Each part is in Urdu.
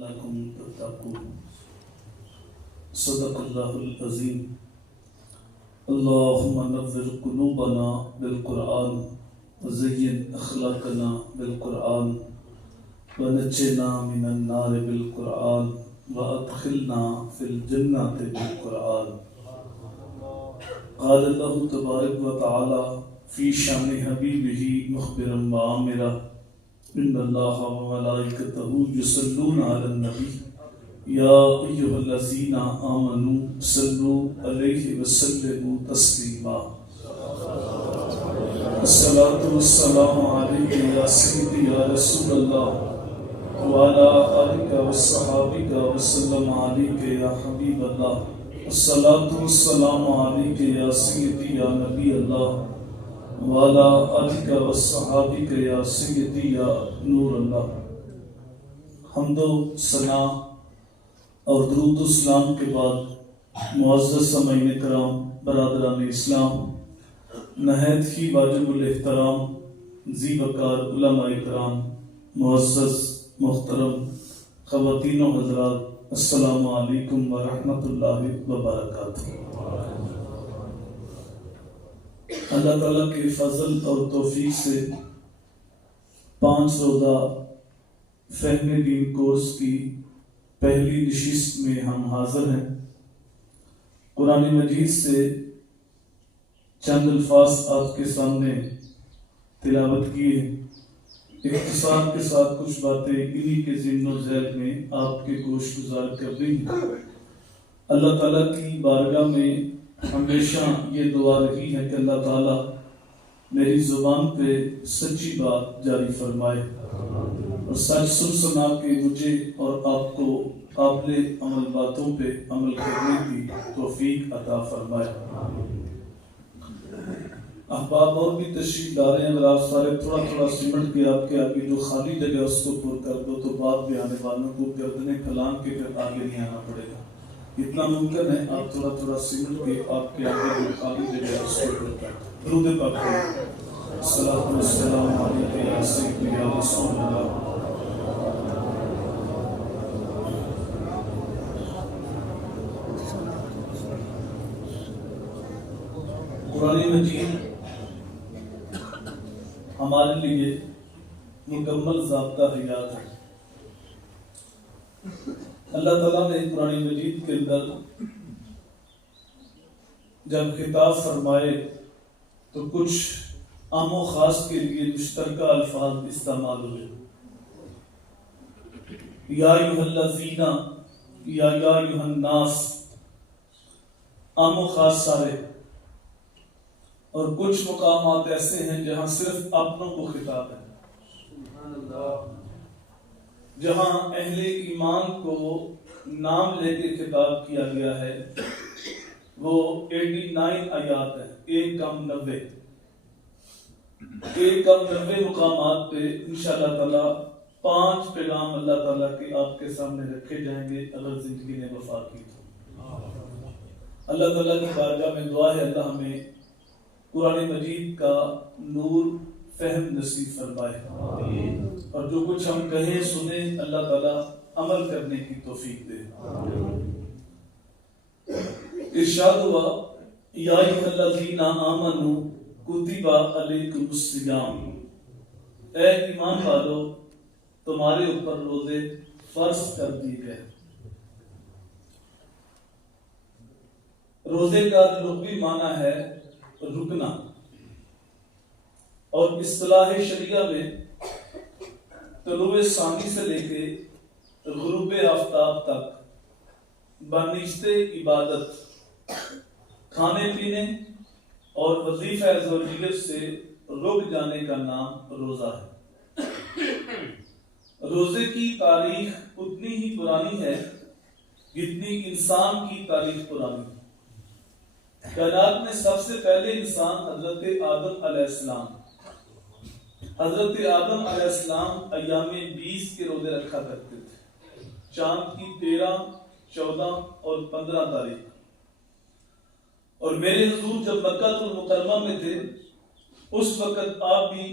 لَكُمْ تَتَّقُونَ صدق اللہ العظیم. اللہم نور قلوبنا بالقرآن وزین اخلاقنا بالقرآن ونجنا من النار بالقرآن وادخلنا فی الجنة بالقرآن. قال اللہ تبارک و تعالی فی شان حبیبہ مخبرا وعامرا ان اللہ وملائکتہ یصلون علی النبی یا ایھا الذین آمنوا صلوا علیہ وسلموا تسلیما. الصلاۃ والسلام علیک یا سیدی یا رسول اللہ وعلی آلک وصحابک وسلم علیک یا حبیب اللہ. الصلاۃ والسلام علیک یا سیدی یا نبی اللہ وعلی آلک وصحابک یا سیدی یا نور اللہ. حمد و ثنا اور درود و سلام کے بعد معزز سامعین کرام، برادران اسلام، نہایت ہی واجب الاحترام ذی وقار علماء کرام، معزز محترم خواتین و حضرات، السلام علیکم ورحمۃ اللہ وبرکاتہ. اللہ تعالیٰ کے فضل اور توفیق سے 5 روزہ فہم دین کورس کی پہلی نشست میں ہم حاضر ہیں. قرآن مجید سے چند الفاظ آپ کے سامنے تلاوت کیے ہیں. اختصار کے ساتھ کچھ باتیں انہی کے ضمن و ذیل میں آپ کے گوش گزار کر رہی ہیں. اللہ تعالیٰ کی بارگاہ میں ہمیشہ یہ دعا رہی ہے کہ اللہ تعالیٰ میری زبان پہ سچی بات جاری فرمائے اور سچ سن سنا کے مجھے اور آپ کو قابل عمل باتوں پہ عمل کرنے کی توفیق عطا فرمائے. احباب اور بھی تشریف لا رہے ہیں، اگر آپ سارے تھوڑا تھوڑا سمٹ کے آپ کے آگے جو خالی جگہ اس کو پر کر دو تو بعد میں آنے والوں کو گردنیں پھلان کے پھر آگے نہیں آنا پڑے گا. اتنا ممکن ہے آپ تھوڑا تھوڑا سمٹ کے آپ کے آگے جو خالی جگہ اس کو پر کر دو. درود پاک پڑھیں. الصلاۃ والسلام علیک یا سیدی یا رسول اللہ. قرآن مجید ہمارے لیے مکمل ضابطہ حیات ہے. اللہ تعالیٰ نے قرآن مجید کے اندر جب خطاب فرمائے تو کچھ عام و خاص کے لیے مشترکہ الفاظ استعمال ہوئے. یا ایھا الذین، یا ایھا الناس، عام و خاص سارے. اور کچھ مقامات ایسے ہیں جہاں صرف اپنوں کو خطاب ہے، جہاں اہل ایمان کو نام لے کے خطاب کیا گیا ہے. وہ 89 آیات ہے، 1 کم 90 مقامات پہ انشاءاللہ تعالیٰ 5 پیغام اللہ تعالیٰ کے آپ کے سامنے رکھے جائیں گے اگر زندگی نے وفا کی تو. اللہ تعالیٰ کی بارگاہ میں دعا ہے اللہ ہمیں قرآن مجید کا نور فہم نصیب فرمائے اور جو کچھ ہم کہیں سنیں اللہ تعالیٰ عمل کرنے کی توفیق دے. ارشاد ہوا یا ایھا الذین آمنوا کتب علیکم الصیام، اے ایمان والو تمہارے اوپر روزے فرض کر دی گئے. روزے کا لغوی معنی ہے رکنا، اور اصطلاح شریعہ میں طلوع ثانی سے لے کے غروب آفتاب تک بنشت عبادت، کھانے پینے اور وظیفہ زوجیت سے رک جانے کا نام روزہ ہے. روزے کی تاریخ اتنی ہی پرانی ہے جتنی انسان کی تاریخ پرانی ہے. کائنات میں سب سے پہلے انسان حضرت آدم علیہ السلام ایام 20 کے روزے رکھا کرتے تھے. چاند کی 13، 14 اور 15 تاریخ. اور میرے حضور جب مکہ المکرمہ میں تھے اس وقت آپ بھی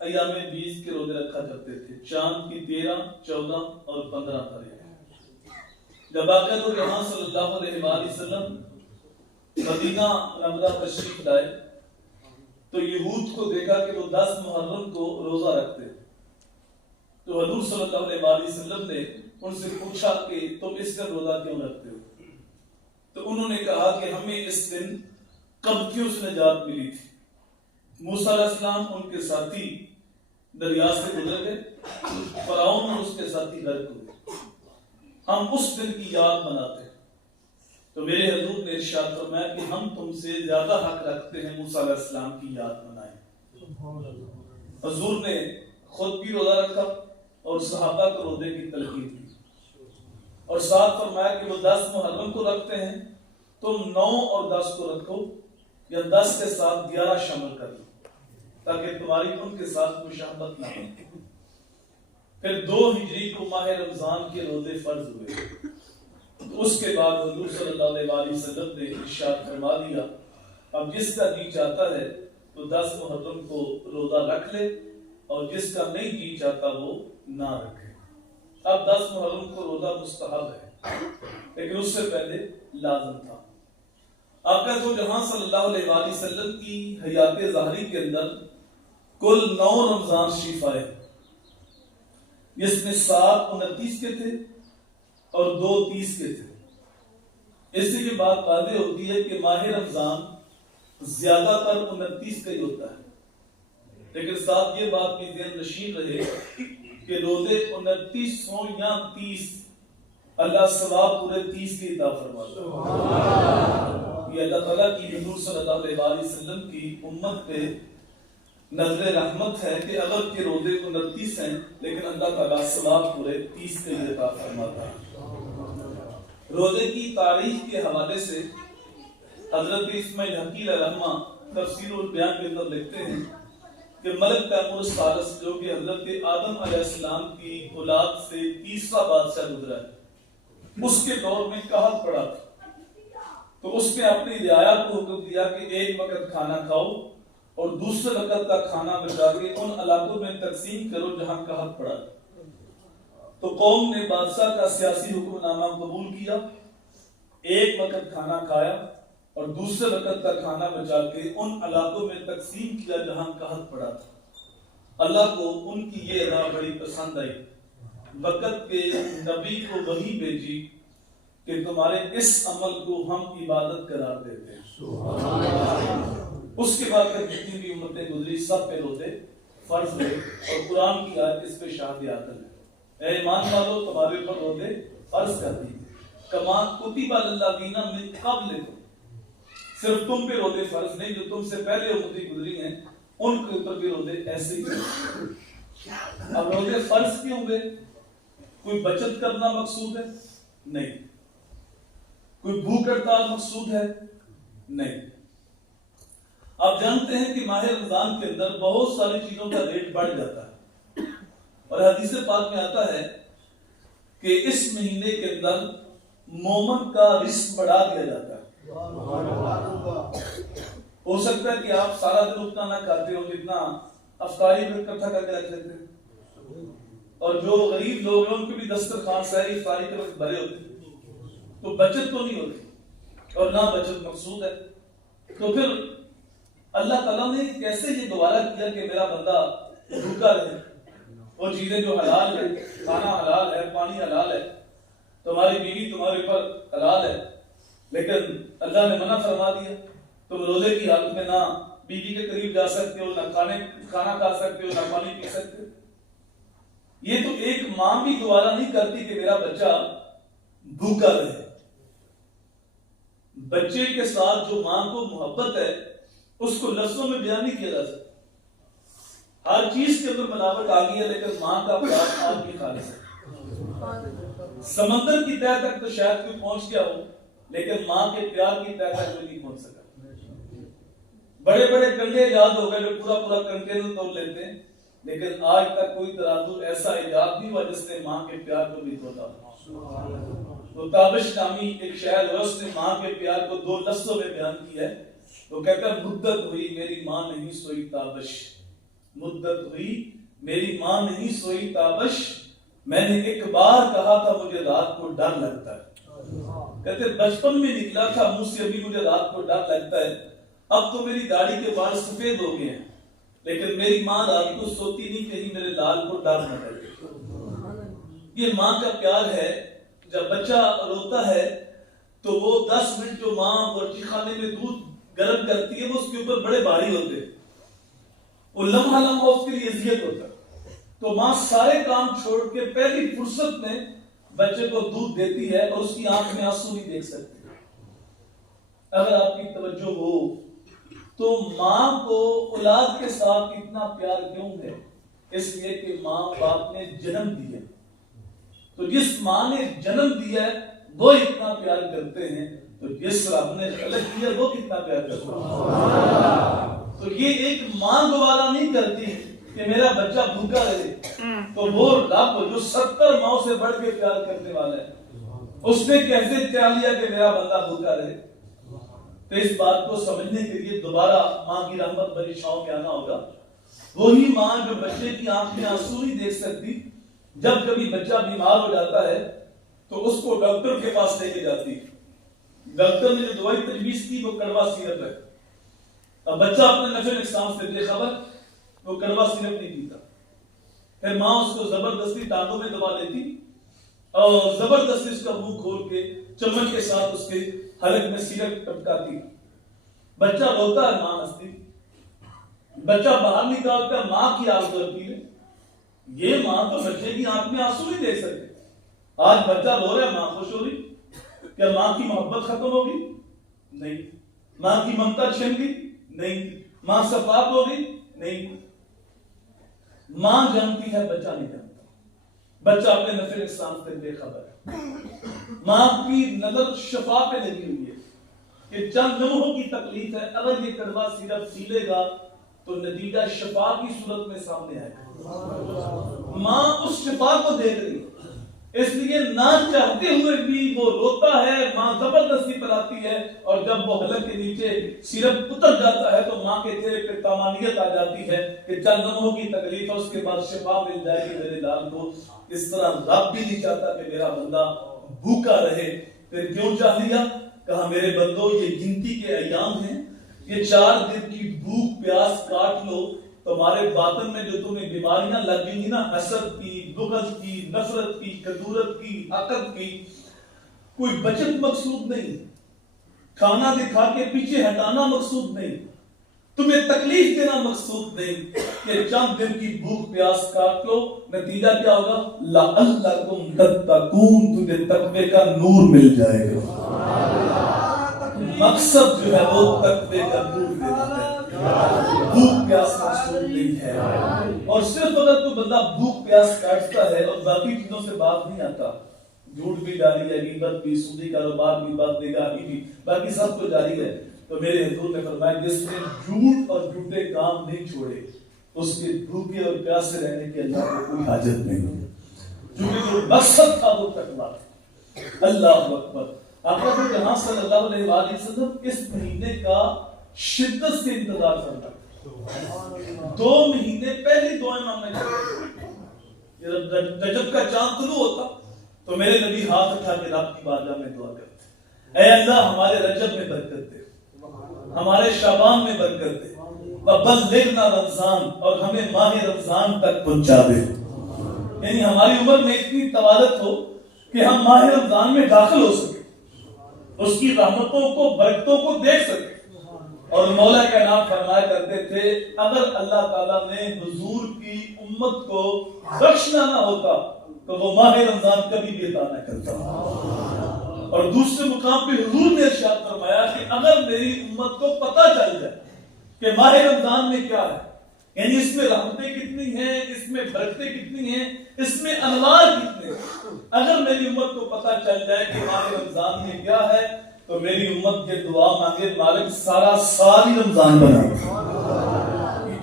ایام 20 کے روزے رکھا کرتے تھے. چاند کی 13، 14 اور 15 تاریخ. جب آقا تو جہاں صلی اللہ علیہ وآلہ وسلم مدینہ منورہ تشریف لائے تو یہود کو دیکھا کہ وہ 10 محرم کو روزہ رکھتے، تو حضور صلی اللہ علیہ وآلہ وسلم نے ان سے پوچھا کہ تم اس دن روزہ کیوں رکھتے ہو؟ تو انہوں نے کہا کہ ہمیں اس دن قبطیوں سے نجات ملی تھی، موسیٰ علیہ السلام ان کے ساتھی دریا سے گزر گئے، فرعون اور اس کے ساتھی غرق ہوئے، ہم اس دن کی یاد مناتے ہیں۔ تو میرے حضور نے ارشاد فرمایا کہ ہم تم سے زیادہ حق رکھتے ہیں موسیٰ علیہ السلام کی یاد منائیں۔ حضور نے خود بھی روزہ رکھا اور صحابہ کو روزے کی تلقین کی، اور ساتھ فرمایا کہ وہ 10 محرم کو رکھتے ہیں، تم 9 اور 10 کو رکھو، یا 10 کے ساتھ 11 شامل کر لو تاکہ تمہاری ان کے ساتھ مشابہت نہ ہو۔ پھر 2 ہجری کو ماہ رمضان کے روزے فرض ہوئے، تو اس کے بعد حضور صلی اللہ علیہ وآلہ وسلم نے ارشاد فرما دیا اب جس کا جی چاہتا ہے تو 10 محرم کو روزہ رکھ لے، اور جس کا نہیں جی چاہتا وہ نہ رکھے۔ اب 10 محرم کو روزہ مستحب ہے، لیکن اس سے پہلے لازم تھا۔ آقا تو جہاں صلی اللہ علیہ وآلہ وسلم کی حیات ظاہری کے اندر کل 9 رمضان شریف آئے، جس میں 7 29 کے تھے اور 2 30 کے تھے۔ اس سے یہ بات واضح ہوتی ہے کہ ماہ رمضان زیادہ تر 29 کا ہی ہوتا ہے، لیکن ساتھ یہ بات بھی ذہن نشین رہے کہ روزے 29 ہوں یا 30، اللہ ثواب پورے 30 کی عطا فرماتا ہے۔ یہ اللہ تعالیٰ کی حضور صلی اللہ علیہ وآلہ وسلم کی امت پہ نظر رحمت ہے کہ اگر کے روزے 29 ہیں لیکن اللہ تعالیٰ ثواب پورے 30 کے عطا فرماتا ہے۔ روزے کی تاریخ کے حوالے سے حضرت اسماعیل حقی علیہ الرحمہ تفسیر البیان کے اندر لکھتے ہیں کہ ملک تیمور الثالث جو کہ حضرت آدم علیہ السلام کی اولاد سے 30واں بادشاہ گزرا ہے، اس کے دور میں قحط پڑا تھا، تو اس نے اپنی رعایا کو حکم دیا کہ ایک وقت کھانا کھاؤ اور دوسرے وقت کا کھانا بچا کے ان علاقوں میں تقسیم کرو جہاں قحط پڑا۔ تو قوم نے بادشاہ کا سیاسی حکم نامہ قبول کیا، ایک وقت کھانا کھایا اور دوسرے وقت کا کھانا بچا کے ان علاقوں میں تقسیم کیا جہاں قحط پڑا تھا۔ اللہ کو ان کی یہ ادا بڑی پسند آئی، وقت کے نبی کو وحی بھیجی کہ تمہارے اس عمل کو ہم عبادت قرار دیتے ہیں۔ اس کے بعد جتنی بھی امتیں گزری سب پہ روزے فرض ہوئے، اور قرآن کی آیت اس پہ شاہد عدل ہے، اے ایمان والو تمہارے اوپر روزے فرض کر دیے، کما کتب علی الذین من قبلکم، صرف تم پہ روزے فرض نہیں، جو تم سے پہلے امتیں گزری ہیں ان کے اوپر بھی روزے ایسے ہی۔ اب روزے فرض کیوں ہوئے؟ کوئی بچت کرنا مقصود ہے؟ نہیں۔ کوئی بھوک ہڑتال مقصود ہے؟ نہیں۔ آپ جانتے ہیں کہ ماہ رمضان کے اندر بہت ساری چیزوں کا ریٹ بڑھ جاتا ہے، اور حدیث پاک میں آتا ہے کہ اس مہینے کے اندر مومن کا رزق بڑھا دیا جاتا ہے۔ ہو سکتا ہے کہ آپ سارا دن اتنا نہ کھاتے ہو جتنا افطاری میں اکٹھا کر کے رکھ لیتے ہیں، اور جو غریب لوگ ہیں ان کے بھی دسترخوان سحری افطاری کے وقت بھرے ہوتے ہیں، تو بچت تو نہیں ہوتی اور نہ بچت مقصود ہے۔ تو پھر اللہ تعالیٰ نے کیسے یہ دوبارہ کیا کہ میرا بندہ بھوکا رہے؟ وہ چیزیں جو حلال ہے، کھانا حلال ہے، پانی حلال ہے، تمہاری بیوی تمہارے اوپر حلال ہے، لیکن اللہ نے منع فرما دیا، تم روزے کی حالت میں نہ بیوی کے قریب جا سکتے ہو، نہ کھانا کھا سکتے ہو، نہ پانی پی سکتے ہو۔ یہ تو ایک ماں بھی دوبارہ نہیں کرتی کہ میرا بچہ بھوکا رہے۔ بچے کے ساتھ جو ماں کو محبت ہے اس کو لفظوں میں بیان نہیں کیا جا سکتا۔ ہر چیز کے اندر ملاوٹ آ گئی ہے، لیکن ماں کا پیار آج بھی خالص ہے۔ سمندر کی تہہ تک تو شاید کوئی پہنچ گیا ہو، لیکن ماں کے پیار کی تہہ تک کوئی نہیں پہنچ سکا۔ بڑے بڑے کنڈے ایجاد ہو گئے جو پورا پورا کنٹینر توڑ لیتے ہیں، لیکن آج تک کوئی ترازو ایسا ایجاد نہیں ہوا جس نے ماں کے پیار کو بھی توڑا۔ تو تابش نامی ایک شاعر ہے، اس نے ماں کے پیار کو 2 لفظوں میں بیان کیا ہے۔ وہ کہتا ہے مدت ہوئی میری ماں نہیں سوئی تابش، مدت ہوئی میری ماں نہیں سوئی تابش، میں نے ایک بار کہا تھا مجھے رات کو ڈر لگتا ہے۔ کہتے بچپن میں نکلا تھا منہ سے ابھی مجھے رات کو ڈر لگتا ہے، اب تو میری داڑھی کے بال سفید ہو گئے ہیں، لیکن میری ماں رات کو سوتی نہیں کہیں میرے لال کو ڈر نہ لگے۔ یہ ماں کا پیار ہے۔ جب بچہ روتا ہے تو وہ 10 منٹ جو ماں بورچی خانے میں دودھ گرم کرتی ہے وہ اس کے اوپر بڑے بھاری ہوتے ہیں، وہ لمحہ لمحہ اس کے لیے اذیت ہوتا ہے، تو ماں سارے کام چھوڑ کے پہلی فرصت میں بچے کو دودھ دیتی ہے اور اس کی آنکھ میں آنسو نہیں دیکھ سکتی۔ اگر آپ کی توجہ ہو تو ماں کو اولاد کے ساتھ اتنا پیار کیوں ہے؟ اس لیے کہ ماں باپ نے جنم دیا، تو جس ماں نے جنم دیا ہے وہ اتنا پیار کرتے ہیں، تو جس رب نے خلق کیا وہ کتنا پیار کرتا ہے۔ تو یہ ایک ماں گوارا نہیں کرتی کہ میرا بچہ بھوکا رہے، تو وہ رب جو 70 ماؤں سے بڑھ کے پیار کرنے والا ہے اس نے کیسے چاہ لیا کہ میرا بندہ بھوکا رہے؟ تو اس بات کو سمجھنے کے لیے دوبارہ ماں کی رحمت بھری چھاؤں میں آنا ہوگا۔ وہی ماں جو بچے کی آنکھ میں آنسو نہیں دیکھ سکتی، جب کبھی بچہ بیمار ہو جاتا ہے تو اس کو ڈاکٹر کے پاس لے کے جاتی، ڈاکٹر نے جو دوائی تجویز کی وہ کڑوا سیرپ ہے، اب بچہ اپنے نفع نقصان سے بے خبر وہ کڑوا سیرپ نہیں پیتا، پھر ماں اس کو زبردستی ٹانگوں میں دبا لیتی اور زبردستی اس کا منہ کھول کے چمچ کے ساتھ اس کے حلق میں سیرپ ٹپکاتی، بچہ روتا ہے، ماں ہنستی، بچہ باہر نکالتا ہے، ماں کی آنکھ دھوتی ہے۔ یہ ماں تو بچے کی آنکھ میں آنسو نہیں دیکھ سکتے۔ آج بچہ رو رہا ہے، ماں خوش ہو رہی، کیا ماں کی محبت ختم ہوگی؟ نہیں۔ ماں کی ممتا چھن گئی؟ نہیں۔ ماں شفاف ہو گئی؟ نہیں۔ ماں جانتی ہے، بچہ نہیں جانتا، بچہ اپنے نفع نقصان سے بے خبر ہے۔ ماں کی نظر شفا پہ لگی ہوئی ہے کہ چند لمحوں کی تکلیف ہے، اگر یہ کڑوا سیرپ پی لے گا تو نتیجہ شفا کی صورت میں سامنے آئے گا۔ ماں اس شفا کو دیکھ رہی ہے، اس لیے نہ چاہتے ہوئے بھی وہ روتا ہے، ماں زبردستی پلاتی ہے، اور جب وہ حلق کے نیچے سیرپ اتر جاتا ہے تو ماں کے چہرے پہ طمانینت آ جاتی ہے کہ چند لمحوں کی تکلیف ہے، اس کے بعد شفا مل جائے گی میرے لال کو۔ اس طرح رب بھی نہیں چاہتا کہ میرا بندہ بھوکا رہے، پھر کیوں چاہ لیا؟ کہا میرے بندو یہ گنتی کے ایام ہیں، یہ 4 دن کی بھوک پیاس کاٹ لو، تمہارے باطن میں جو تمہیں بیماریاں لگ گئی نا، حسد کی، بغض کی، نفرت کی، کدورت کی، حقد کی، کوئی بچت مقصود نہیں، کھانا دکھا کے پیچھے ہٹانا مقصود نہیں، تمہیں تکلیف دینا مقصود نہیں، کہ چند دن کی بھوک پیاس کاٹ لو، نتیجہ کیا ہوگا؟ لعلکم تتقون، تجھے تقوی کا نور مل جائے گا۔ مقصد جو ہے وہ تقوی کا نور دینا ہے، بھوک پیاس مقصود نہیں ہے۔ اور صرف اگر کوئی بندہ بھوک پیاس کاٹتا ہے اور باقی چیزوں سے بات نہیں آتا، جھوٹ بھی جاری ہے، غیبت بھی، سودی کاروبار بھی، بد نگاہی بھی، باقی سب تو جاری ہے، تو میرے حضور نے فرمایا جس نے جھوٹ اور جھوٹے کام نہیں چھوڑے اس کے بھوکے اور پیاسے رہنے کی اللہ کو کوئی حاجت نہیں ہے، کیونکہ جو مقصد تھا وہ تقویٰ تھا۔ اللہ اکبر۔ آقا جہاں صلی اللہ علیہ وآلہ وسلم اس مہینے کا شدت سے انتظار کرتا ہے، 2 مہینے پہلی دعائیں مانگنے چاہتے، رجب کا چاند طلوع ہوتا تو میرے نبی ہاتھ اٹھا کے رب کی بارگاہ میں دعا کرتے، اے اللہ ہمارے رجب میں برکت دے، ہمارے شعبان میں برکت دے، وبلغنا رمضان، اور ہمیں ماہ رمضان تک پہنچا دے، یعنی ہماری عمر میں اتنی طوالت ہو کہ ہم ماہ رمضان میں داخل ہو سکے، اس کی رحمتوں کو، برکتوں کو دیکھ سکے۔ اور مولا کائنات فرمایا کرتے تھے اگر اللہ تعالیٰ نے حضور کی امت کو بخشنا نہ ہوتا تو وہ ماہ رمضان کبھی بھی عطا نہ کرتا۔ اور دوسرے مقام پہ حضور نے ارشاد فرمایا کہ اگر میری امت کو پتہ چل جائے کہ ماہ رمضان میں کیا ہے، یعنی اس میں رحمتیں کتنی ہیں، اس میں برکتیں کتنی ہیں، اس میں انوار کتنے ہیں، اگر میری امت کو پتہ چل جائے کہ ماہ رمضان میں کیا ہے تو میری امت یہ دعا مانگے مالک سارا سال ہی رمضان بنا۔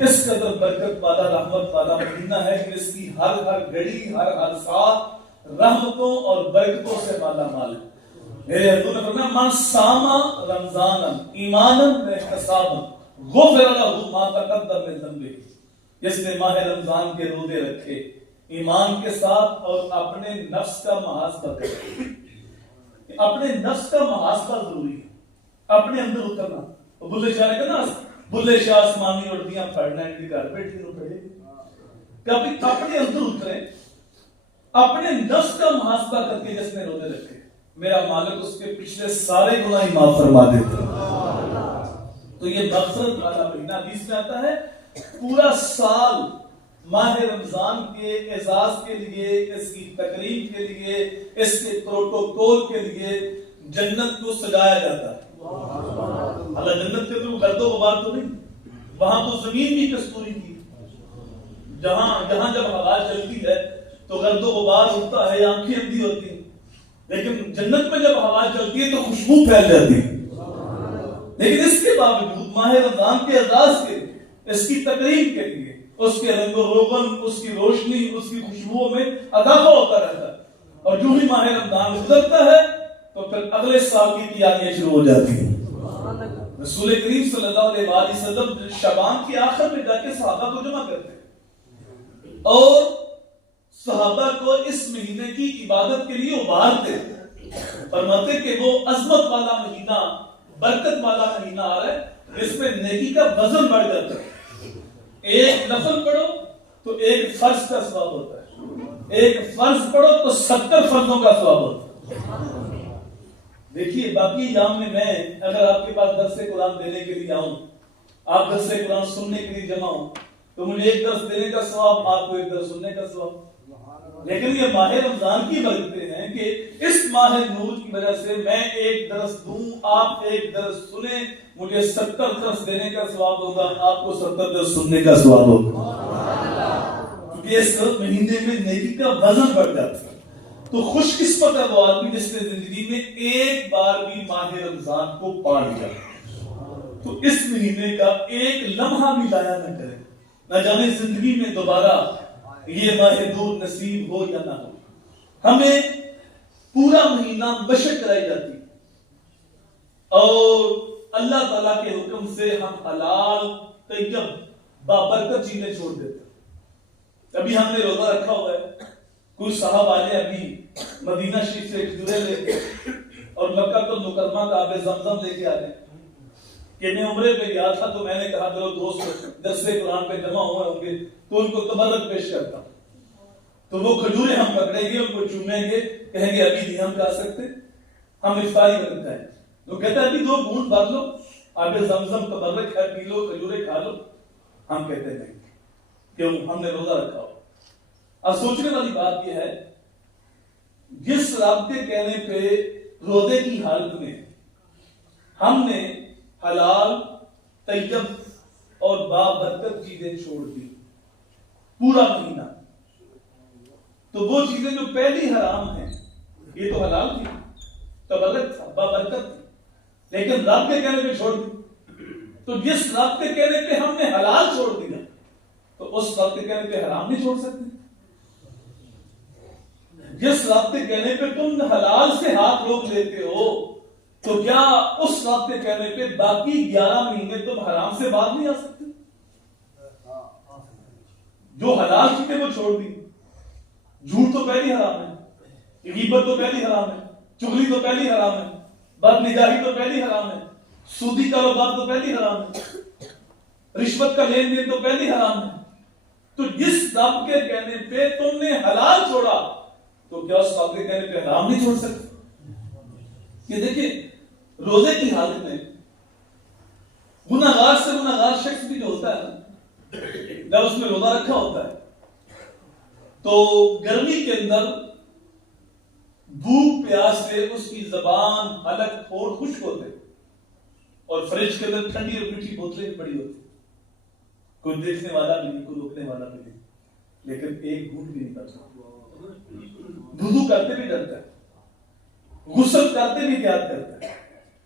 اس قدر برکت والا، رحمت والا مہینہ ہے کہ اس کی ہر گھڑی، ہر ساتھ رحمتوں اور برکتوں سے مالا مال ہے۔ میرے حضور نے فرمایا من صام رمضان ایمانا واحتسابا غفر لہ ما تقدم من ذنبہ، جس نے ماہ رمضان کے روزے رکھے ایمان کے ساتھ اور اپنے نفس کا محاسبہ کرے، اپنے نفس کا محاسبہ ضروری ہے، اپنے اندر اترنا. بلے شاہ نے کہا نا، بلے شاہ آسمانی اڑدیاں پڑھنا ہے کہ گھر بیٹھی نو پڑھے. کبھی اپنے اندر اترے، اپنے نفس کا محاسبہ کر کے جس نے روزے رکھے، میرا مالک اس کے پچھلے سارے گناہ معاف فرما دیتا ہے. تو یہ مغفرت والا مہینہ حدیث میں آتا ہے. پورا سال ماہ رمضان کے اعزاز کے لیے، اس کی تقریب کے لیے، اس کے پروٹوکول کے لیے جنت کو سجایا جاتا ہے. اللہ جنت کے تو گرد و غبار تو نہیں، وہاں تو زمین بھی کستوری تھی. جہاں جب ہوا چلتی ہے تو گرد و غبار اٹھتا ہے، آنکھیں اندھی ہوتی ہیں، لیکن جنت میں جب ہوا چلتی ہے تو خوشبو پھیل جاتی ہے. لیکن اس کے باوجود ماہ رمضان کے اعزاز کے لیے، اس کی تقریب کے لیے، اس کے رنگ و روغن، اس کی روشنی، اس کی خوشبوؤں میں اضافہ ہوتا رہتا ہے. اور جو ہی ماہ رمضان گزرتا ہے تو پھر اگلے سال کی تیاریاں شروع ہو جاتی ہیں. رسول کریم صلی اللہ علیہ وسلم شعبان کے آخر میں جا کے صحابہ کو جمع کرتے اور صحابہ کو اس مہینے کی عبادت کے لیے ابھارتے، فرماتے کہ وہ عظمت والا مہینہ، برکت والا مہینہ آ رہا ہے، اس میں نیکی کا وزن بڑھ جاتا ہے. ایک نفل پڑھو تو ایک فرض کا ثواب ہوتا ہے، ایک فرض پڑھو تو 70 فرضوں کا ثواب ہوتا ہے. دیکھیے باقی ایام میں اگر آپ کے پاس درس قرآن دینے کے لیے آؤں، آپ درس قرآن سننے کے لیے جمع ہوں، تو مجھے ایک درس دینے کا ثواب، آپ کو ایک درس سننے کا ثواب. لیکن یہ ماہ رمضان کی برکتیں ہیں کہ اس ماہ نور کی وجہ سے میں ایک درس دوں، آپ ایک درس سنیں، مجھے 70 درس دینے کا ثواب ہوگا، آپ کو 70 درس سننے کا ثواب ہوگا. کیونکہ اس مہینے میں نیکی کا وزن بڑھ جاتا ہے. تو خوش قسمت ہے وہ آدمی جس نے زندگی میں ایک بار بھی ماہ رمضان کو پا لیا. تو اس مہینے کا ایک لمحہ بھی ضائع نہ کرے، نہ جانے زندگی میں دوبارہ یہ ماہ نور نصیب ہو یا نہ ہو. ہمیں پورا مہینہ مشق کرائی جاتی اور اللہ تعالیٰ کے حکم سے ہم حلال طیب بابرکت چیزیں چھوڑ دیتے. ابھی ہم نے روزہ رکھا ہوا ہے، کوئی صاحب آنے ابھی مدینہ شریف سے کھجورے لے کے اور مکہ المکرمہ کا آب زمزم لے کے آ گئے کہ میں عمرے پہ گیا تھا تو میں نے کہا چلو دوست درس قرآن پہ جمع ہوئے ہوں گے تو ان کو تبرک پیش کرتا ہوں. تو وہ کھجورے ہم پکڑیں گے، ان کو چومیں گے، کہیں گے ابھی نہیں ہم کھا سکتے، ہم افطاری میں رکھا ہے. تو کہتا ہے ابھی 2 بوند بھر لو، آب زمزم تبرک ہے، پی لو، کھجورے کھا لو. ہم کہتے نہیں، کیوں؟ ہم نے روزہ رکھا ہو. اب سوچنے والی بات یہ ہے، جس رب کے کہنے پہ روزے کی حالت میں ہم نے حلال طیب اور بابرکت چیزیں چھوڑ دی پورا مہینہ، تو وہ چیزیں جو پہلی حرام ہیں، یہ تو حلال تھی، تبرک تھا، بابرکت تھی، لیکن رب کے کہنے پہ چھوڑ دی. تو جس رب کے کہنے پہ ہم نے حلال چھوڑ دیا تو اس رب کے کہنے پہ حرام نہیں چھوڑ سکتے. جس رب کے کہنے پہ تم حلال سے ہاتھ روک لیتے ہو تو کیا اس رب کے کہنے پہ باقی 11 مہینے تم حرام سے باز نہیں آ سکتے؟ جو حلال چیزیں وہ چھوڑ دی. جھوٹ تو پہلی حرام ہے، غیبت تو پہلی حرام ہے، چغلی تو پہلی حرام ہے، بد نگاہی تو پہلی حرام ہے، سودی کاروبار تو پہلی حرام ہے، رشوت کا لین دین تو پہلی حرام ہے. تو جس رب کے کہنے پہ تم نے حلال چھوڑا تو کیا اس رب کے کہنے پہ حرام نہیں چھوڑ سکتے؟ کہ دیکھیں روزے کی حالت میں گناہگار سے گناہگار شخص بھی جو ہوتا ہے نا، جب اس میں روزہ رکھا ہوتا ہے تو گرمی کے اندر بھوک پیاس سے اس کی زبان، حلق، ہونٹ خشک ہوتے اور فریج کے اندر ٹھنڈی اور میٹھی بوتلیں پڑی ہوتی. کوئی دیکھنے والا بھی نہیں، کوئی روکنے والا بھی نہیں، لیکن ایک گھونٹ بھی نہیں کرتا. وضو کرتے بھی ڈرتا ہے، غسل کرتے بھی یاد کرتا ہے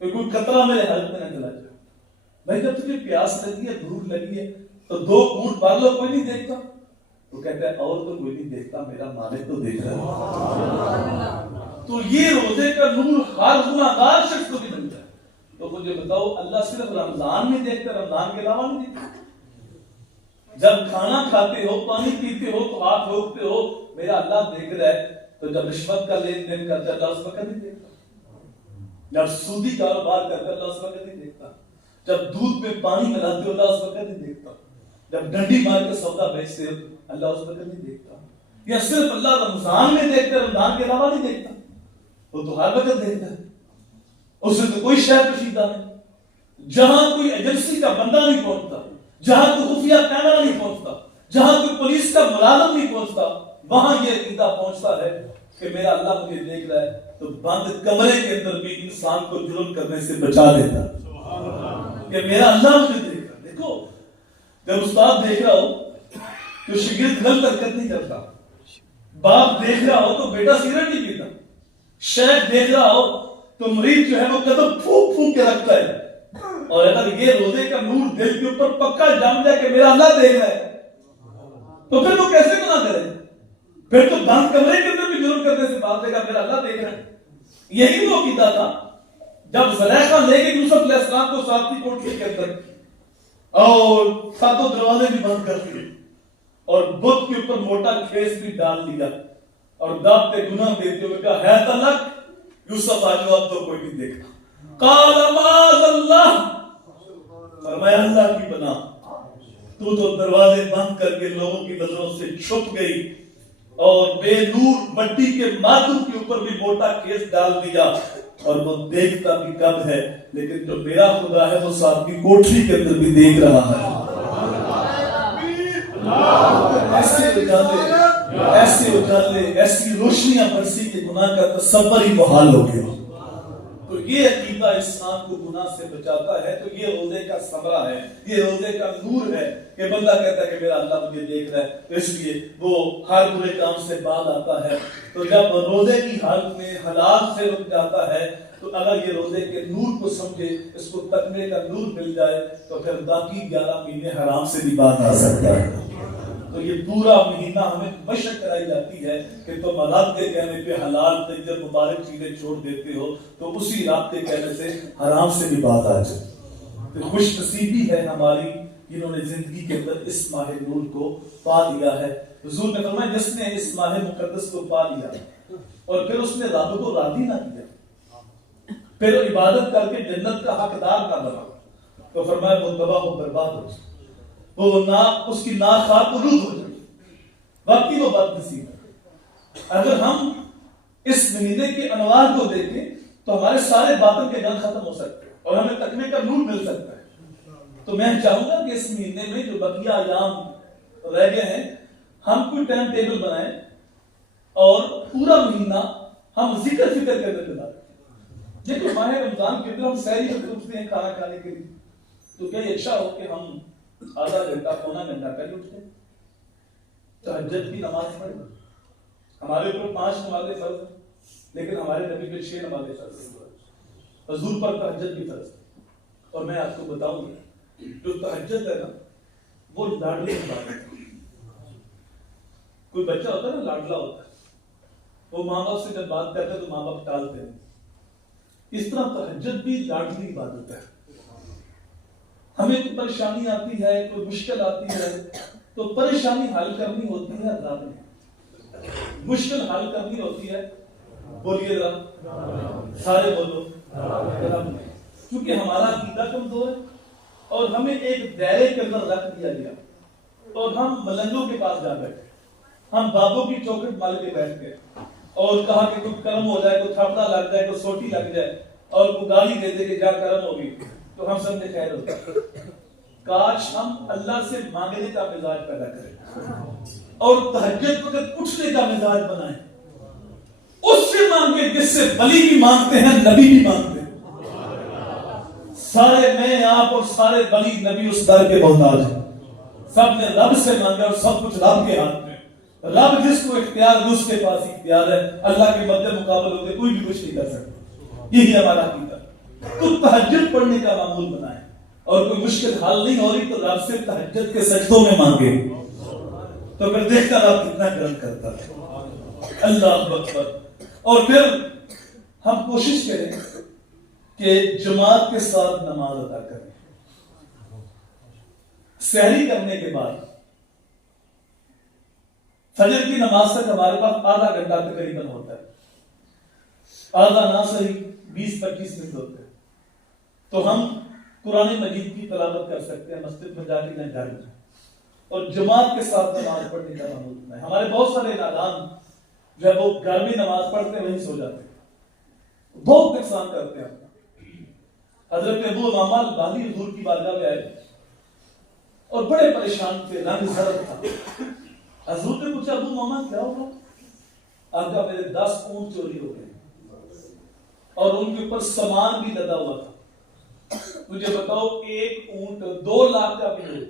کہ کوئی قطرہ میرے حلق میں نہ چلا جائے. بھائی جب تجھے پیاس لگی ہے، بھوک لگی ہے تو 2 گھونٹ بھر لو، کوئی نہیں دیکھتا. تو کہتا ہے اور تو کوئی نہیں دیکھتا، میرا مالک تو دیکھ رہا ہے. تو یہ روزے کا نور ہر گناہگار شخص کو بھی ملتا ہے. تو مجھے بتاؤ اللہ صرف رمضان میں دیکھتا ہے، رمضان کے علاوہ نہیں دیکھتا؟ جب کھانا کھاتے ہو، پانی پیتے ہو تو ہاتھ روکتے ہو، میرا اللہ دیکھ رہا ہے. تو جب رشوت کا لین دین کرتا ہے اللہ اس وقت نہیں دیکھتا. جب سودی کاروبار کرتے اللہ اس وقت نہیں دیکھتا، جب دودھ میں پانی ملاتے اللہ اس وقت نہیں دیکھتا، جب ڈنڈی مار کے سودا بیچتے اللہ اس وقت نہیں دیکھتا. یا صرف اللہ رمضان میں دیکھتا، رمضان کے علاوہ نہیں دیکھتا، وہ تو ہر وقت دیکھتا ہے. اس میں تو کوئی شہر کشیدہ نہیں. جہاں کوئی ایجنسی کا بندہ نہیں پہنچتا، جہاں کوئی خفیہ کیمرہ نہیں پہنچتا، جہاں کوئی پولیس کا ملازم نہیں پہنچتا، وہاں یہ عقیدہ پہنچتا ہے کہ میرا اللہ مجھے دیکھ رہا ہے. تو بند کمرے کے اندر بھی انسان کو جرم کرنے سے بچا دیتا کہ میرا اللہ مجھے دیکھ رہا ہے. دیکھو جب استاد دیکھ رہا ہو تو شاگرد غلط حرکت نہیں کرتا، باپ دیکھ رہا ہو تو بیٹا سگریٹ نہیں پیتا، شیخ دیکھ رہا ہو تو مریض جو ہے وہ قدم پھونک پھونک کے رکھتا ہے. اور اگر یہ روزے کا نور دل کے اوپر پکا جام جائے کہ میرا اللہ دیکھ رہا ہے تو پھر وہ کیسے گناہ کرے؟ پھر تو بند کمرے کے اندر بھی جرم کرنے سے بات دے گا میرا اللہ دیکھ رہا ہے. یہی وہ عقیدہ تھا جب زلیخا لے کے یوسف علیہ السلام کو ساتویں کوٹری کے اندر اور ساتوں دروازے بھی بند کر دیے اور بت کے اوپر موٹا کھیس بھی ڈال دیا اور داغ پہ گناہ دیتے ہوئے کہا ہے تلک یوسف آجو اب تو کوئی نہیں دیکھا. قال معاذ اللہ، فرمایا اللہ کی پناہ، تو دروازے بند کر کے لوگوں کی نظروں سے چھپ گئی اور بے نور مٹی کے ماتم کے اوپر بھی موٹا کیس ڈال دیا اور وہ دیکھتا بھی کب ہے لیکن جو میرا خدا ہے وہ ساتویں کوٹری کے اندر بھی دیکھ رہا ہے. ایسے اجالے ایسی روشنیاں برسی کہ گناہ کا تصور ہی محال ہو گیا. تو یہ عقیدہ انسان کو گناہ سے بچاتا ہے. تو یہ روزے کا ثمرہ ہے، یہ روزے کا نور ہے کہ بندہ کہتا ہے کہ میرا اللہ مجھے دیکھ رہا ہے، تو اس لیے وہ ہر برے کام سے باز آتا ہے. تو جب روزے کی حالت میں حلال سے رک جاتا ہے تو اگر یہ روزے کے نور کو سمجھے، اس کو تقوی کا نور مل جائے تو پھر باقی 11 مہینے حرام سے بھی باز آ سکتا ہے. تو یہ پورا مہینہ ہمیں مشق کرائی جاتی ہے کہ تم رات کے کہنے پہ حلال طیب مبارک چیزیں چھوڑ دیتے ہو تو اسی رات کے کہنے سے حرام سے بھی باز آ جائے. تو خوش نصیبی ہے ہماری جنہوں نے زندگی کے اندر اس ماہ نور کو پا لیا ہے. حضور نے فرمایا جس نے اس ماہ مقدس کو پا لیا اور پھر اس نے رب کو راضی نہ کیا، پھر عبادت کر کے جنت کا حقدار نہ بنا، تو فرمایا وہ تباہ و برباد ہو جائے، وہ اس کی ناخوار قلوب ہو جائے، باقی وہ بد نصیب ہے. اگر ہم اس مہینے کے انوار کو دیکھیں تو ہمارے سارے باطن کے گن ختم ہو سکتے ہیں اور ہمیں تقوی کا نور مل سکتا ہے. تو میں چاہوں گا کہ اس مہینے میں جو بقیہ ایام رہ گئے ہیں ہم کوئی ٹائم ٹیبل بنائیں اور پورا مہینہ ہم ذکر فکر کرنے لگا. دیکھو ماہ رمضان کے اندر ہم سحری میں اٹھتے ہیں کھانا کھانے کے لیے، تو کیا یہ اچھا ہو کہ ہم آدھا گھنٹہ پونا گھنٹہ پہلے اٹھتے ہیں، تہجد کی نماز پڑھیں. ہمارے اوپر 5 نمازیں فرض ہیں لیکن ہمارے نبی پہ 6 نمازیں فرض ہیں. حضور پر تہجد بھی فرض ہے. اور میں آپ کو بتاؤں گا جو تہجد ہے نا وہ لاڈلی عبادت ہے. کوئی بچہ ہوتا ہے نا لاڈلا ہوتا ہے، وہ ماں باپ سے جب بات کرتا ہے تو ماں باپ ٹالتے ہیں. اس طرح تہجد بھی لاڈلی عبادت ہے. ہمیں کوئی پریشانی آتی ہے، کوئی مشکل آتی ہے تو پریشانی حل کرنی ہوتی ہے رب نے، مشکل حل کرنی ہوتی ہے بولیے رب، سارے بولو رب نے. کیونکہ ہمارا عقیدہ کمزور ہے اور ہمیں ایک دائرے کے اندر رکھ دیا گیا اور ہم ملنگوں کے پاس جا بیٹھے، ہم بابوں کی چوکھٹ مال کے بیٹھ گئے اور کہا کہ کوئی کرم ہو جائے، کوئی تھپڑا لگ جائے، کوئی سوٹی لگ جائے اور کوئی گالی دے دے کہ جا کرم ہوگی تو ہم سمجھے خیر ہوتا. کاش ہم اللہ سے مانگنے کا مزاج پیدا کریں اور تہجد وقت اٹھنے کا مزاج بنائیں. اس سے مانگے جس سے ولی بھی مانگتے ہیں، نبی بھی مانگتے ہیں. سارے میں آپ اور سارے ولی نبی اس در کے محتاج ہیں. سب نے رب سے مانگا اور سب کچھ رب کے ہاتھ میں. رب جس کو اختیار ہے اس کے پاس اختیار ہے. اللہ کے مد مقابل ہوتے کوئی بھی کچھ نہیں کر سکتا. یہی ہمارا عقیدہ. تو تہجد پڑھنے کا معمول بنائیں اور کوئی مشکل حل نہیں ہو رہی تو رب سے تہجد کے سجدوں میں مانگے تو پھر دیکھتا رب کتنا کرم کرتا ہے. اللہ اکبر. اور پھر ہم کوشش کریں کہ جماعت کے ساتھ نماز ادا کریں. سحری کرنے کے بعد فجر کی نماز تک ہمارے پاس آدھا گھنٹہ تقریباً ہوتا ہے. آدھا نہ صحیح 20-25 منٹ ہوتے ہیں، تو ہم قرآن مجید کی تلاوت کر سکتے ہیں مسجد میں جا کے یا گھر میں، اور جماعت کے ساتھ نماز پڑھنے کا معمول ہے۔ ہمارے بہت سارے نادان جو ہے وہ گھر میں نماز پڑھتے ہیں وہیں سو جاتے ہیں، بہت نقصان کرتے ہیں۔ حضرت ابو امامہ الباہلی حضور کی بارگاہ میں آئے اور بڑے پریشان تھے، رنگ زرد تھا۔ حضور نے پوچھا ابو امامہ کیا ہوگا؟ آقا میرے 10 اونٹ چوری ہو گئے اور ان کے اوپر سامان بھی لدا ہوا تھا، مجھے بتاؤ ایک اونٹ 2 لاکھ کا بھی ہو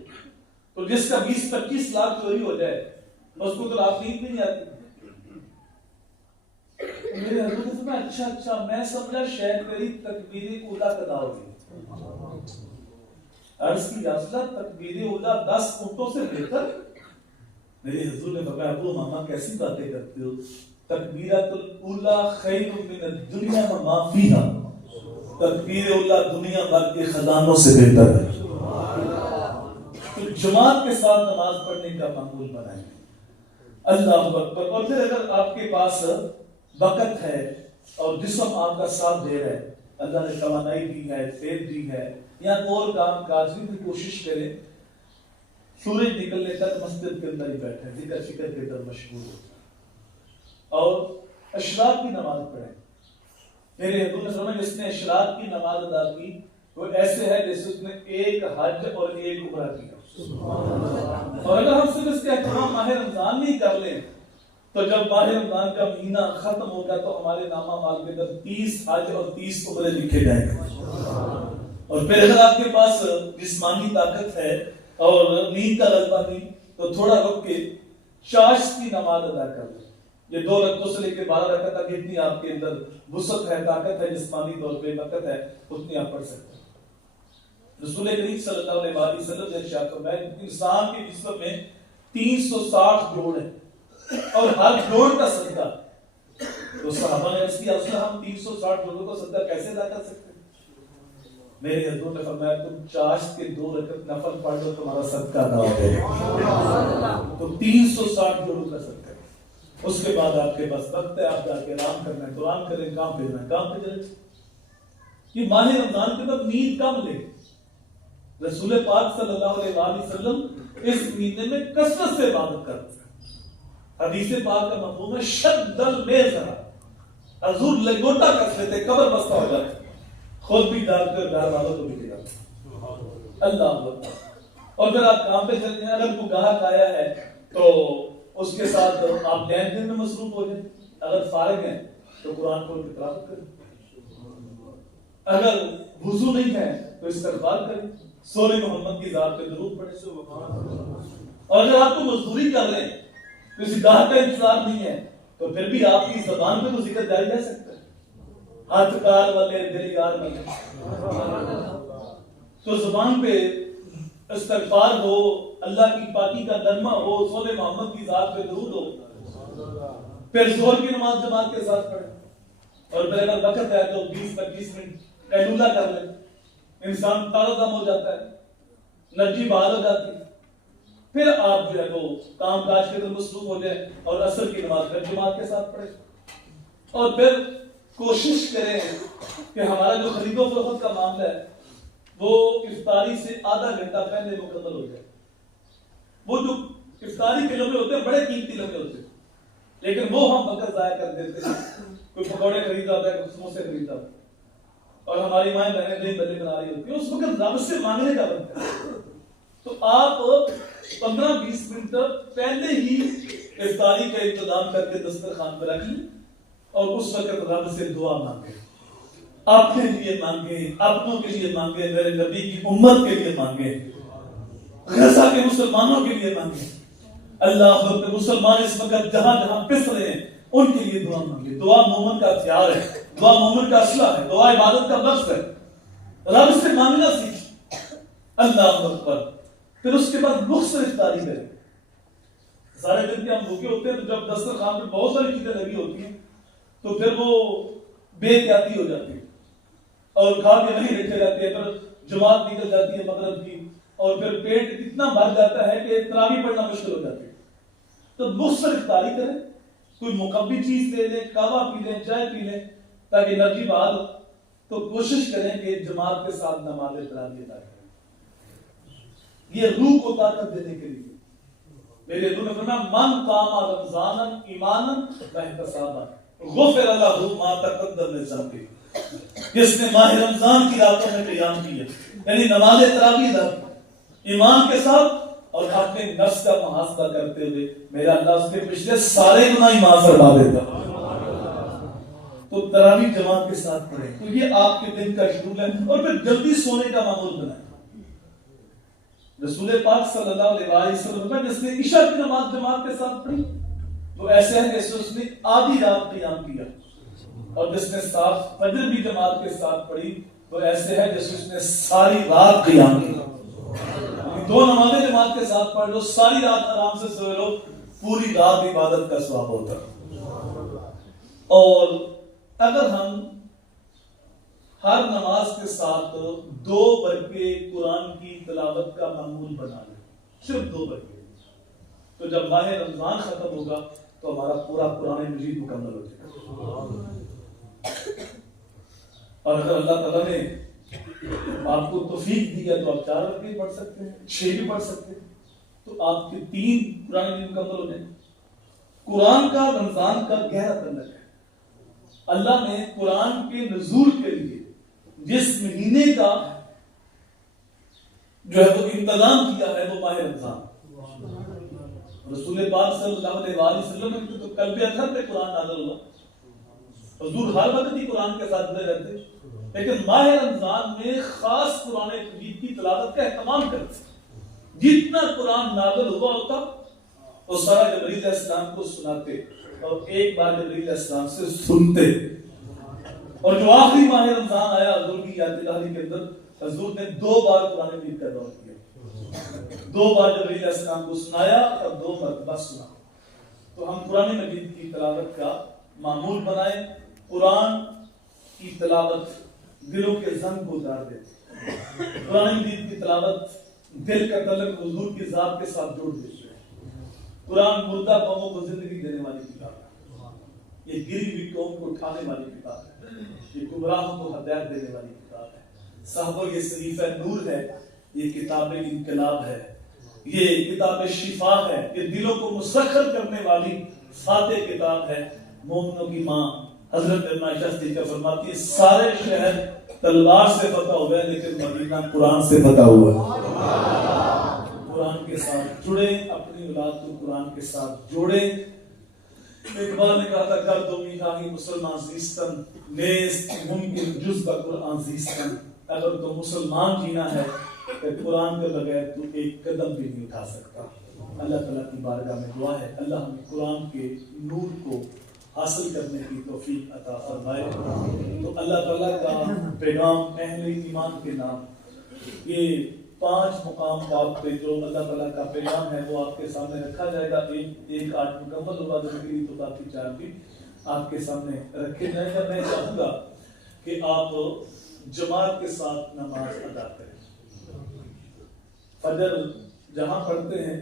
تو جس کا 20-25 لاکھ چوری ہو جائے اس کو تو رات نیند بھی نہیں آتی۔ میرے حضور نے فرمایا اچھا میں سمجھا شاید تیری تکبیر اولا ادا ہوگی۔ عرض کی یا رسول اللہ تکبیر اولا 10 اونٹوں سے بہتر؟ میرے حضور نے فرمایا ابو امامہ کیسی باتیں کرتے ہو، تکبیرۃ الاولا خیر من الدنیا وما فیہا، تکبیر اولا دنیا بھر کے خزانوں سے بہتر ہے۔ تو جماعت کے ساتھ نماز پڑھنے کا معمول بنائیں۔ اللہ اکبر۔ اور پھر اگر آپ کے پاس وقت ہے اور جسم آپ کا ساتھ دے رہا ہے، اللہ نے توانائی دی ہے، صحت دی ہے، یا اور کام کاج کی کوشش کریں، سورج نکلنے تک مسجد کے اندر ہی بیٹھے ذکر فکر کے اندر مشغول ہو اور اشراق کی نماز پڑھیں۔ میرے حضور نے فرمایا جس نے اشراق کی نماز ادا کی وہ ایسے ہے جیسے اس نے ایک حج اور ایک عمرہ کیا۔ اور اگر ہم صرف اس کے اہتمام ماہ رمضان نہیں کر لیں تو جب ماہ رمضان کا مہینہ ختم ہوگا تو ہمارے نامہ مال کے اندر 30 حج اور 30 عمرے لکھے جائیں گے۔ اور پھر اگر آپ کے پاس جسمانی طاقت ہے اور نیند کا غلبہ نہیں تو تھوڑا رک کے چاشت کی نماز ادا کر لیں۔ یہ 2 رکعتوں سے لے کے 12 رکعت تک جتنی آپ کے اندر وسعت ہے، طاقت ہے، جسمانی طور پہ طاقت ہے، اتنی آپ پڑھ سکتے ہیں۔ رسول کریم صلی اللہ علیہ وسلم نے ارشاد فرمایا انسان کے جسم میں 360 جوڑ ہیں اور ہر جوڑ کا صدقہ، تو صحابہ نے عرض کیا رسول ہم 360 جوڑوں کا صدقہ کیسے ادا کر سکتے ہیں؟ میرے حضور نے فرمایا تم چاشت کے 2 رکعت نفل پڑھ لو تمہارا صدقہ ادا ہو جائے گا۔ تو 360 جوڑوں کا صدقہ۔ اس کے بعد آپ کے پاس وقت ہے، آپ جا کے آرام کرنا ہے تو آرام کریں، کام پہ جانا ہے کام پہ جائیں۔ یہ ماہ رمضان کے بعد نیند کم لے۔ رسول پاک صلی اللہ علیہ وآلہ وسلم اس مہینے میں کثرت سے عبادت کرتے ہیں۔ حدیث پاک کا مفہوم ہے شد المیزرہ، حضور لنگوٹا کرتے تھے، قبر بستہ ہو جاتے، خود بھی ڈال کر گھر والوں کو بھی دے جاتے۔ اللہ اکبر۔ اور پھر آپ کام پہ چلتے ہیں، اگر کوئی گاہک آیا ہے تو اس کے ساتھ آپ لین دین میں مصروف ہو جائیں، اگر فارغ ہیں تو قرآن کھول کے تلاوت کریں، اگر وضو نہیں ہے تو استغفار کریں، سورہ محمد کی ذات پہ درود پڑھیں۔ اور اگر آپ کو مزدوری کر رہے ہیں، کسی گاہک کا انتظار نہیں ہے تو پھر بھی آپ کی زبان پہ تو ذکر جاری رہ سکتا ہے، ہاتھ کار والے دل یار والے، تو زبان پہ استغفار ہو، اللہ کی پاکی کا نغمہ ہو، سورہ محمد کی ذات پہ درود ہو، پھر ظہر کی نماز جماعت کے ساتھ پڑھیں، اور پھر اگر وقت ہے تو 20-25 منٹ قیلولہ کر لیں، انسان تازہ دم ہو جاتا ہے، انرجی بحال ہو جاتی ہے، پھر آپ جو ہے وہ کام کاج کے اندر مصروف ہو جائیں اور عصر کی نماز پھر جماعت کے ساتھ پڑھیں۔ اور پھر کوشش کریں کہ ہمارا جو خرید و فروخت کا معاملہ ہے وہ افطاری سے آدھا گھنٹہ پہلے مکمل ہو جائے۔ وہ جو افطاری کے لمحے ہوتے ہیں بڑے قیمتی لمحے ہوتے ہیں، لیکن وہ ہم وقت ضائع کر دیتے ہیں۔ کوئی پکوڑے خرید رہا ہے، کوئی سموسے خرید رہا ہے، اور ہماری مائیں بہنیں دہی بلے بنا رہی ہوتی ہیں، اس وقت رب سے مانگنے کا وقت ہے۔ تو آپ 15-20 منٹ پہلے ہی افطاری کا انتظام کر کے دسترخوان پر رکھ لیں اور اس وقت رب سے دعا مانگیں، آپ کے لیے مانگیں، اپنوں کے لیے مانگیں، میرے نبی کی امت کے لیے مانگیں، غزہ کے مسلمانوں کے لیے مانگیں۔ اللہ اکبر۔ مسلمان اس وقت جہاں جہاں پس رہے ہیں ان کے لیے دعا مانگیں۔ دعا مومن کا ہتھیار ہے، دعا مومن کا اسلحہ ہے، دعا عبادت کا لفظ ہے، رب سے مانگنا سیکھیں۔ اللہ اکبر۔ پھر اس کے بعد بھوک سے افطاری کریں۔ سارے دن کے ہم بھوکے ہوتے ہیں تو جب دسترخوان پہ بہت ساری چیزیں لگی ہوتی ہیں تو پھر وہ بے احتیاطی ہو جاتی ہے اور کھا کے نہیں رکھے جاتے ہیں، پھر جماعت نکل جاتی ہے مغرب کی اور پھر پیٹ اتنا بھر جاتا ہے کہ تراویح پڑھنا مشکل ہو جاتی ہے۔ تو بھوک سے افطاری کریں، کوئی مقوی چیز لے لیں، قہوہ پی لیں، چائے پی لیں، تاکہ انرجی بعد تو کوشش کریں کہ جماعت کے ساتھ نماز تراویح ادا کریں، یہ روح کو طاقت دینے کے لیے۔ میرے روح نے فرمایا من قام رمضانا ایمانا واحتسابا غفر لہ ما تقدم من ذنبہ، جس نے ماہ رمضان کی راتوں میں قیام کیا، یعنی نماز تراویح ادا ایمان کے ساتھ اور اپنے نفس کا محاسبہ کرتے ہوئے، میرا اللہ اس کے پچھلے سارے گناہ معاف فرما دیتا۔ تو تراویح جماعت کے ساتھ پڑھیں، تو یہ آپ کے دن کا شیڈول ہے، اور پھر جلدی سونے کا معمول بنائیں۔ رسول پاک صلی اللہ علیہ وسلم جس نے عشاء کی نماز جماعت کے ساتھ پڑھی وہ ایسے ہے جیسے اس نے آدھی رات قیام کیا، اور جس نے ساتھ فجر بھی جماعت کے ساتھ پڑھی وہ ایسے ہے جیسے اس نے ساری رات قیام کیا۔ دو نمازیں جماعت کے ساتھ پڑھ لو، ساری رات آرام سے سو لو، پوری رات عبادت کا ثواب ہوتا ہے۔ اور اگر ہم ہر نماز کے ساتھ 2 برقعے قرآن کی تلاوت کا معمول بنا لیں، صرف 2 برقعے، تو جب ماہ رمضان ختم ہوگا تو ہمارا پورا قرآن مجید مکمل ہو جائے گا۔ اور اگر اللہ تعالیٰ نے آپ کو توفیق دی ہے تو آپ 4 رکعت پڑھ سکتے ہیں، 6 بھی پڑھ سکتے ہیں، تو آپ کے 3 قرآن مجید مکمل ہو جائیں۔ قرآن کا رمضان کا گہرا تعلق ہے۔ اللہ نے قرآن کے نزول کے لیے جس مہینے کا جو ہے وہ انتظام کیا ہے وہ ماہ رمضان۔ رسول پاک صلی اللہ علیہ وسلم نے تو قلب اطہر پہ قرآن نازل ہوا، حضور ہر وقت ہی قرآن کے ساتھ جڑے رہتے، لیکن ماہ رمضان میں خاص قرآن مجید کی تلاوت کا اہتمام کرتے۔ جتنا قرآن نازل ہوا ہوتا وہ سارا جبرائیل علیہ السلام کو سناتے، اور ایک بار جبرائیل علیہ السلام سے سنتے۔ اور جو آخری ماہ رمضان آیا حضور کی یاد دہانی کے اندر، حضور نے 2 بار قرآن مجید کا دور کیا، 2 بار جبرائیل علیہ السلام کو سنایا اور 2 مرتبہ سنا۔ تو ہم قرآن مجید کی تلاوت کا معمول بنائیں۔ قرآن کی تلاوت دلوں کے زنگ کو اتار دیتی، قرآن مجید کی تلاوت دل کا تعلق حضور کی ذات کے ساتھ جوڑ دیتی ہے۔ قرآن مردہ قوموں کو زندگی دینے والی کتاب ہے، یہ گری ہوئی قوم کو اٹھانے والی کتاب ہے، یہ گمراہوں کو ہدایت دینے والی کتاب ہے۔ صحابہ یہ صحیفہ نور ہے، یہ کتاب انقلاب ہے، یہ کتاب شفا ہے، یہ دلوں کو مسخر کرنے والی فاتح کتاب ہے۔ مومنوں کی ماں حضرت عائشہ صدیقہ فرماتی ہے سارے شہر تلوار سے فتح ہوئے لیکن مدینہ قرآن سے فتح ہوا۔ قرآن کے ساتھ جڑیں، اپنی اولاد کو قرآن کے ساتھ جوڑیں۔ اقبال نے کہا تھا کر دو میخواہی مسلمان زیستن نیست ممکن جز قرآن زیستن، اگر تو مسلمان جینا ہے تو قرآن کے بغیر تو ایک قدم بھی نہیں اٹھا سکتا۔ اللہ تعالیٰ کی بارگاہ میں دعا ہے اللہ ہمیں قرآن کے نور کو حاصل کرنے کی توفیق عطا فرمائے۔ تو اللہ تعالیٰ کا پیغام اہل ایمان کے نام، یہ 5 مقامات پہ جو اللہ تعالیٰ کا پیغام ہے وہ آپ کے سامنے رکھا جائے گا۔ ایک 8 مکمل ہوگا زندگی تو باقی 4 بھی آپ کے سامنے رکھے جائیں گا۔ میں چاہوں گا کہ آپ جماعت کے ساتھ نماز ادا کریں۔ فجر جہاں پڑھتے ہیں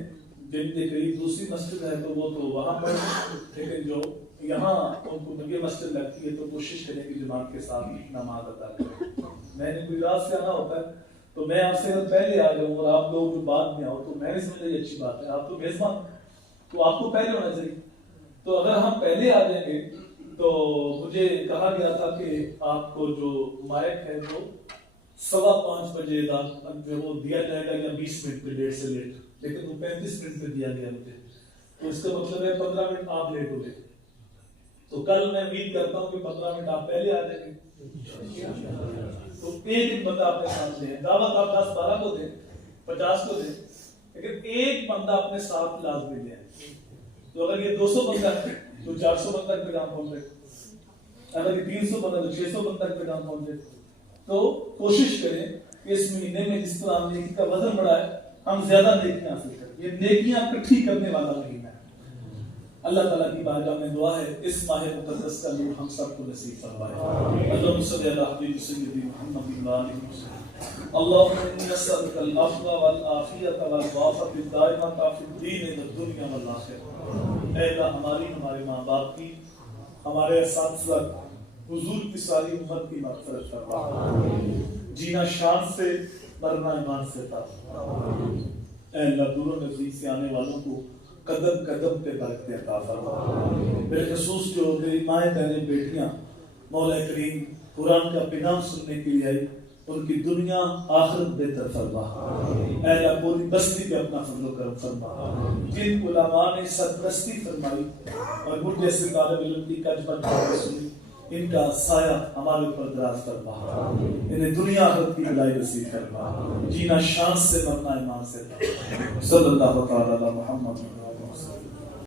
جن کے قریب دوسری مسجد ہے تو وہ تو وہاں پڑھیں، لیکن جو یہاں ان کو یہ مسجد لگتی ہے تو کوشش کریں کہ جماعت کے ساتھ نماز ادا کریں۔ میں نے کوئی رات سے آنا ہوتا ہے تو میں آپ سے پہلے آ جاؤں اور آپ لوگ جو بعد میں آؤ تو میں نے سمجھا یہ اچھی بات ہے، آپ تو میزبان تو آپ کو پہلے ہونا چاہیے۔ تو اگر ہم پہلے آ جائیں گے تو مجھے کہا گیا تھا کہ آپ کو جو مائک ہے وہ 5:15 بجے وہ دیا جائے گا یا 20 منٹ پہ، 1.5 سے لیٹ، لیکن وہ 35 منٹ پہ دیا گیا مجھے، تو اس کا مطلب ہے 15 منٹ آپ لیٹ ہو گئے۔ تو کل میں امید کرتا ہوں کہ 15 منٹ آپ پہلے آ جائیں گے۔ تو ایک بندہ اپنے ساتھ لیں، دعوت آپ 10-12 کو دیں، 50 کو دیں، لیکن ایک بندہ اپنے ساتھ لازمی لیں۔ تو اگر یہ 200 بندہ ہے تو 400 بندہ تک پیغام پہنچے، اگر یہ 300 بندہ تو 600 بندہ تک پیغام پہنچے۔ تو کوشش کریں کہ اس مہینے میں جس طرح نیکی کا وزن بڑھا ہے ہم زیادہ نیکیاں حاصل کریں۔ یہ نیکیاں اکٹھی کرنے والا مہینہ ہے۔ اللہ تعالیٰ کی بارگاہ میں دعا ہے اس ماہ مقدس کا نور ہم سب کو نصیب فرمائے۔ اللہم صلی علی حبیب سیدی محمد و آلہ وسلم۔ اللہم انی نسألک العفو والعافیۃ والعافیۃ الدائمۃ فی الدین والدنیا والآخرہ۔ اے اللہ ہماری، ہمارے ماں باپ کی، ہمارے اساتذہ حضور کی ساری امت کی مغفرت فرما، جینا شان سے مرنا ایمان سے عطا فرما۔ اے اللہ دور و نزدیک سے آنے والوں کو قدم قدم پہ برکتیں عطا فرما۔ بالخصوص جو میری مائیں بہنیں بیٹیاں مولا کریم قرآن کا پیغام سننے کے لیے آئی، ان کی دنیا آخرت بہتر فرما۔ اے اللہ پوری بستی پہ اپنا فضل و کرم فرما۔ جن علماء نے سرپرستی فرمائی اور مجھ جیسے طالب علم کی کج بن کے سنی، ان کا سایہ ہمارے اوپر دراز فرما، انہیں دنیا آخرت کی بھلائی نصیب فرما، جینا شان سے مرنا ایمان سے۔ صلی اللہ تعالی علی محمد